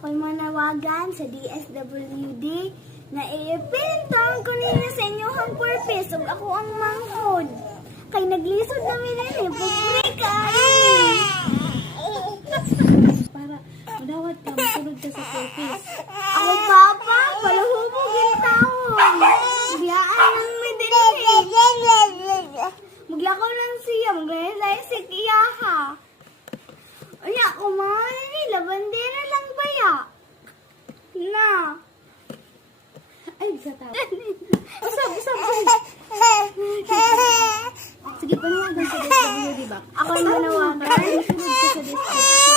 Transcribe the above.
ako'y manawagan sa DSWD na iipintang ko ninyo sa inyong purpose ug ako ang manghod. Kay naglisod namin nini, pobre kayo. Para madawat ka, masunod ka sa purpose. Ako papa, palahubog yung taon. Biyaan ng medinili. Maglakaw lang siya, maglalay si Kiyaha. Unya, kumain nila, bandera lang baya. Na. Ay, sa tao. Usap. Sige, panawagan sa DSWD ba? Ako'y manawagan. Masunod ka sa DSWD.